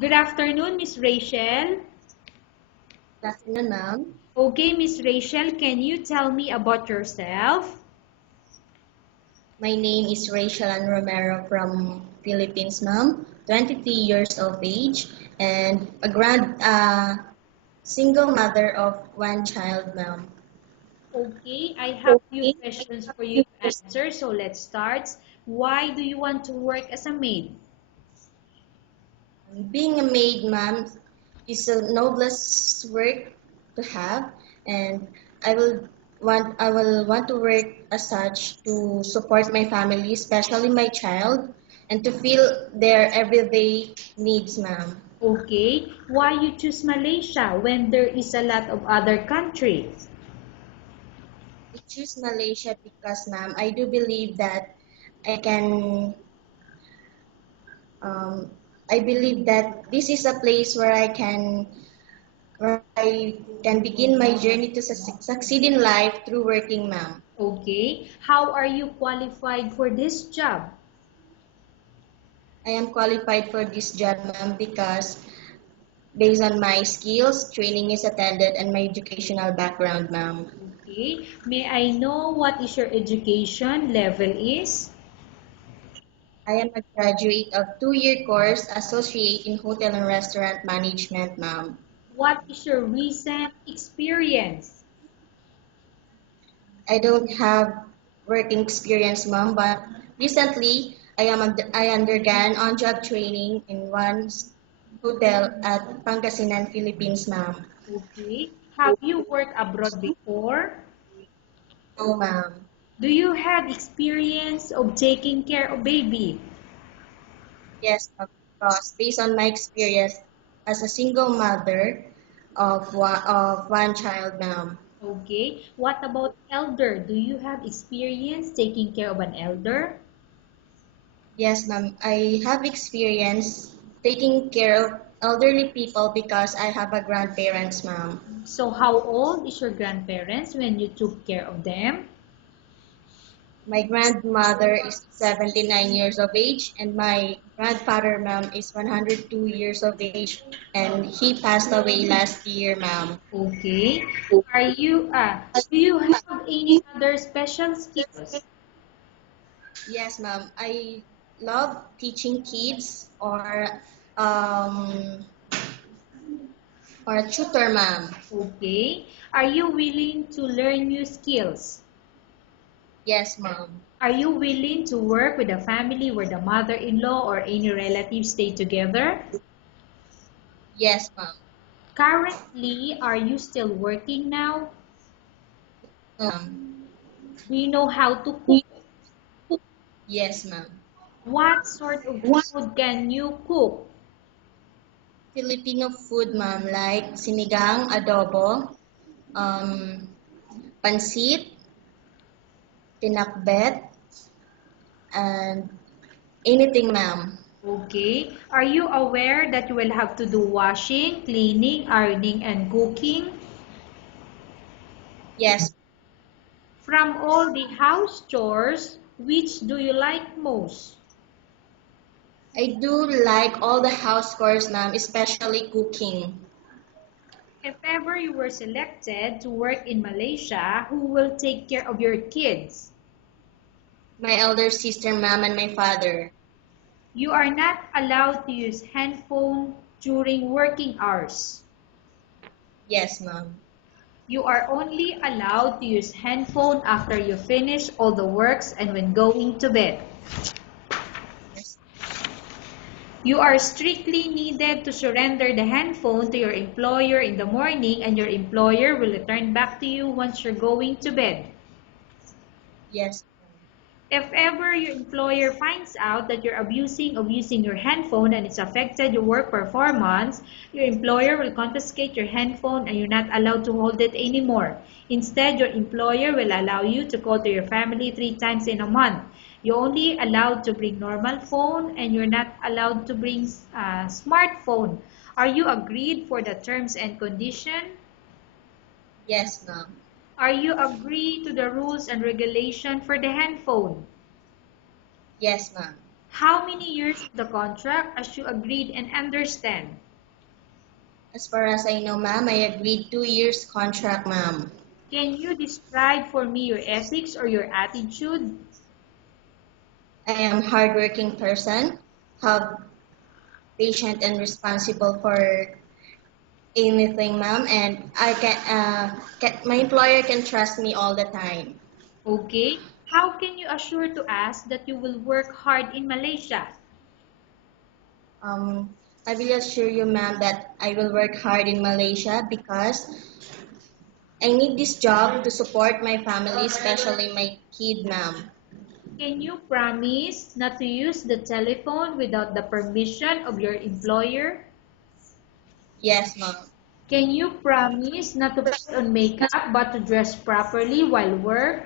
Good afternoon, Miss Rachel. Good afternoon, ma'am. Okay, Miss Rachel, can you tell me about yourself? My name is Rachel Ann Romero from Philippines, ma'am. 23 years of age and a single mother of one child, ma'am. Okay, I have few questions for you to answer, so let's start. Why do you want to work as a maid? Being a maid, ma'am, is the noblest work to have, and I will want to work as such to support my family, especially my child, and to fill their everyday needs, ma'am. Okay, why you choose Malaysia when there is a lot of other countries? I choose Malaysia because, ma'am, I do believe that I can. Um, I believe that this is a place where I can begin my journey to succeed in life through working, ma'am. Okay, how are you qualified for this job? I am qualified for this job, ma'am, because based on my skills, training is attended, and my educational background, ma'am. Okay, may I know what is your education level is? I am a graduate of 2-year course associate in hotel and restaurant management, ma'am. What is your recent experience? I don't have working experience, ma'am, but recently I undergone on-job training in one hotel at Pangasinan, Philippines, ma'am. Okay. Have you worked abroad before? No, ma'am. Do you have experience of taking care of baby? Yes, of course. Based on my experience as a single mother of one child, ma'am. Okay. What about elder? Do you have experience taking care of an elder? Yes, ma'am. I have experience taking care of elderly people because I have a grandparents, ma'am. So how old is your grandparents when you took care of them? My grandmother is 79 years of age, and my grandfather, ma'am, is 102 years of age, and he passed away last year, ma'am. Okay. Do you have any other special skills? Yes, ma'am. I love teaching kids um or a tutor, ma'am. Okay. Are you willing to learn new skills? Yes, ma'am. Are you willing to work with a family where the mother-in-law or any relatives stay together? Yes, ma'am. Currently, are you still working now? Um, Do you know how to cook? yes, ma'am. What sort of food can you cook? Filipino food, ma'am, like sinigang, adobo, um, pansit, pinakbet, and anything, ma'am. Okay. Are you aware that you will have to do washing, cleaning, ironing, and cooking? Yes, From all the house chores, which do you like most? I do like all the house chores, ma'am, especially cooking. If ever you were selected to work in Malaysia, who will take care of your kids? My elder sister, ma'am, and my father. You are not allowed to use handphone during working hours. Yes, ma'am. You are only allowed to use handphone after you finish all the works and when going to bed. Yes, You are strictly needed to surrender the handphone to your employer in the morning and your employer will return back to you once you're going to bed. yes, If ever your employer finds out that you're abusing of using your handphone and it's affected your work performance, your employer will confiscate your handphone and you're not allowed to hold it anymore. Instead, your employer will allow you to call to your family 3 times in a month. You're only allowed to bring normal phone and you're not allowed to bring smartphone. Are you agreed for the terms and condition? yes, ma'am. Are you agree to the rules and regulation for the handphone? Yes, ma'am. How many years of the contract as you agreed and understand? As far as I know, ma'am, I agreed 2 years contract, ma'am. Can you describe for me your ethics or your attitude? I am hardworking person, have patient and responsible for anything, ma'am, and my employer can trust me all the time. Okay. How can you assure to us that you will work hard in Malaysia? I will assure you, ma'am, that I will work hard in Malaysia because I need this job to support my family, especially my kid, ma'am. Can you promise not to use the telephone without the permission of your employer? Yes, ma'am. Can you promise not to put on makeup but to dress properly while work?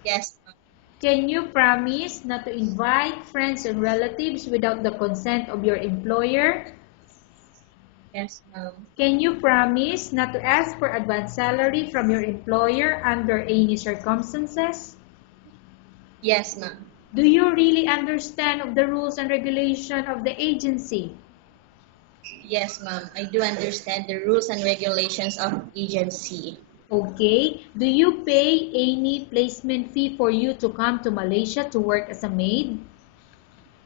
Yes, ma'am. Can you promise not to invite friends and relatives without the consent of your employer? Yes, ma'am. Can you promise not to ask for advance salary from your employer under any circumstances? Yes, ma'am. Do you really understand of the rules and regulation of the agency? Yes, ma'am. I do understand the rules and regulations of agency. Okay. Do you pay any placement fee for you to come to Malaysia to work as a maid?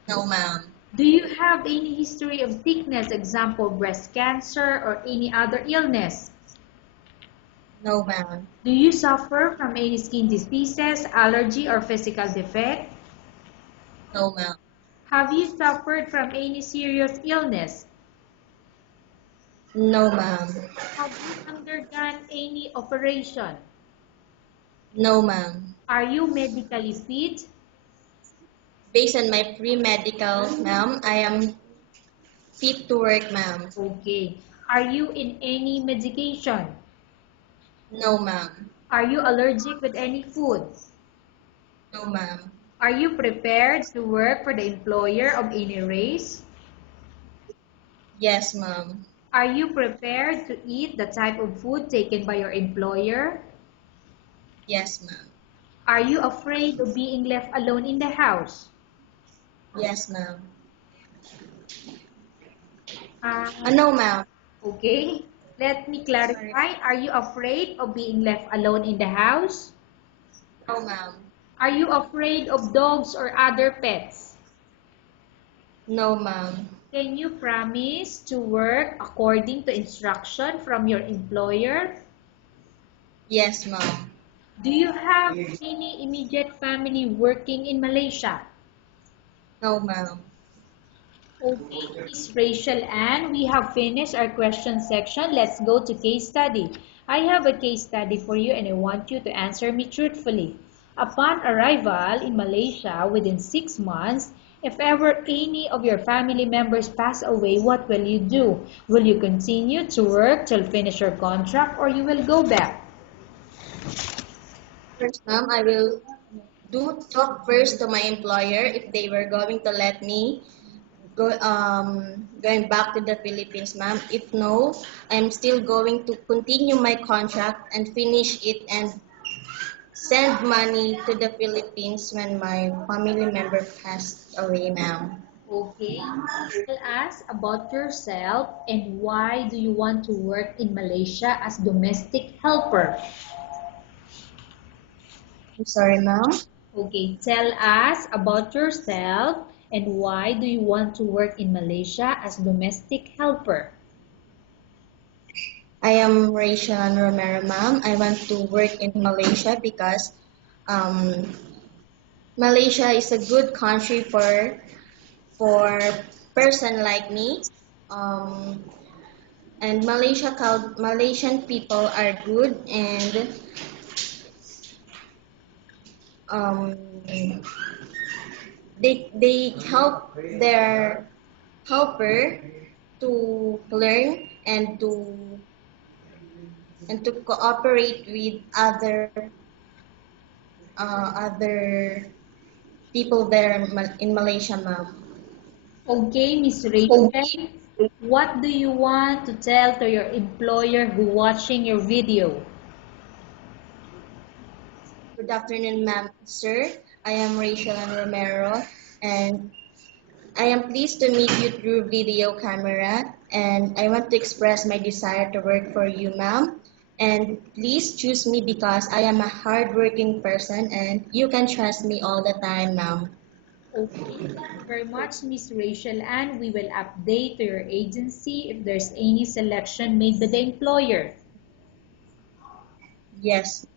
No, ma'am. Do you have any history of sickness, example breast cancer or any other illness? No, ma'am. Do you suffer from any skin diseases, allergy or physical defect? No, ma'am. Have you suffered from any serious illness? No, ma'am. Have you undergone any operation? No, ma'am. Are you medically fit? Based on my pre-medical, ma'am, I am fit to work, ma'am. Okay. Are you in any medication? No, ma'am. Are you allergic with any food? No, ma'am. Are you prepared to work for the employer of any race? Yes, ma'am. Are you prepared to eat the type of food taken by your employer? Yes, ma'am. Are you afraid of being left alone in the house? Yes, ma'am. Uh, No, ma'am. okay. Let me Sorry. clarify. Are you afraid of being left alone in the house? No, ma'am. Are you afraid of dogs or other pets? No, ma'am. Can you promise to work according to instruction from your employer? Yes, ma'am. Do you have any immediate family working in Malaysia? No, ma'am. Okay, Miss Rachel Ann, we have finished our question section. Let's go to case study. I have a case study for you and I want you to answer me truthfully. Upon arrival in Malaysia within 6 months, if ever any of your family members pass away, what will you do? Will you continue to work till finish your contract or you will go back? First, ma'am, I will do talk first to my employer if they were going to let me going back to the Philippines, ma'am. If no, I'm still going to continue my contract and finish it and send money to the Philippines when my family member passed away, ma'am. Okay, tell us about yourself and why do you want to work in Malaysia as domestic helper? I'm sorry, ma'am. Okay, tell us about yourself and why do you want to work in Malaysia as domestic helper? I am Rachel Romero, ma'am. I want to work in Malaysia because um, Malaysia is a good country for person like me. Um, and Malaysian people are good and um, they help their helper to learn and to cooperate with other people there in Malaysia, ma'am. Okay, Miss Rachel, what do you want to tell to your employer who watching your video? Good afternoon, ma'am, sir. I am Rachel Romero, And I am pleased to meet you through video camera, and I want to express my desire to work for you, ma'am. And please choose me because I am a hardworking person and you can trust me all the time, ma'am. Okay, thank you very much, Miss Rachel, and we will update to your agency if there's any selection made by the employer. Yes,